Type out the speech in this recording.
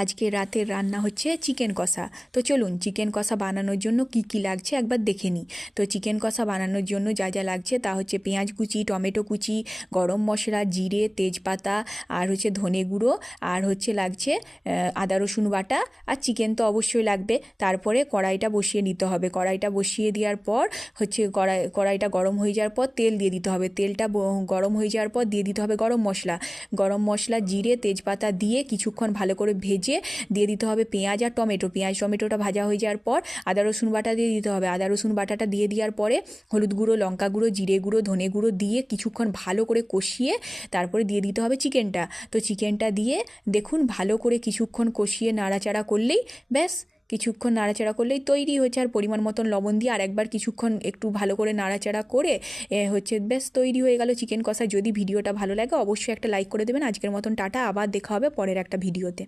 আজকে রাতের রান্না হচ্ছে চিকেন কষা। তো চলুন চিকেন কষা বানানোর জন্য কি কি লাগছে একবার দেখে নিই। তো চিকেন কষা বানানোর জন্য যা যা লাগছে তা হচ্ছে পেঁয়াজ কুচি, টমেটো কুচি, গরম মশলা, জিরে, তেজপাতা, আর হচ্ছে ধনে গুঁড়ো, আর হচ্ছে লাগছে আদা রসুন বাটা, আর চিকেন তো অবশ্যই লাগবে। তারপরে কড়াইটা বসিয়ে নিতে হবে। কড়াইটা বসিয়ে দেওয়ার পর হচ্ছে কড়াইটা গরম হয়ে যাওয়ার পর তেল দিয়ে দিতে হবে। তেলটা গরম হয়ে যাওয়ার পর দিয়ে দিতে হবে গরম মশলা, জিরে, তেজপাতা দিয়ে কিছুক্ষণ ভালো করে ভেজে দিয়ে দিতে হবে পেঁয়াজ আর টমেটোটা ভাজা হয়ে যাওয়ার পর আদা রসুন বাটা দিয়ে দিতে হবে। আদা রসুন বাটাটা দিয়ে দেওয়ার পরে হলুদ গুঁড়ো, লঙ্কা গুঁড়ো, জিরে গুঁড়ো, ধনে গুঁড়ো দিয়ে কিছুক্ষণ ভালো করে কষিয়ে তারপরে দিয়ে দিতে হবে চিকেনটা। তো চিকেনটা দিয়ে দেখুন ভালো করে কিছুক্ষণ কষিয়ে নাড়াচাড়া করলেই ব্যাস, কিছুক্ষণ নাড়াচাড়া করলেই তৈরি হয়েছে। আর পরিমাণ মতন লবণ দিয়ে আর একবার কিছুক্ষণ একটু ভালো করে নাড়াচাড়া করে হচ্ছে ব্যাস তৈরি হয়ে গেল চিকেন কষা। যদি ভিডিওটা ভালো লাগে অবশ্যই একটা লাইক করে দেবেন। আজকের মতন টাটা, আবার দেখা হবে পরের একটা ভিডিওতে।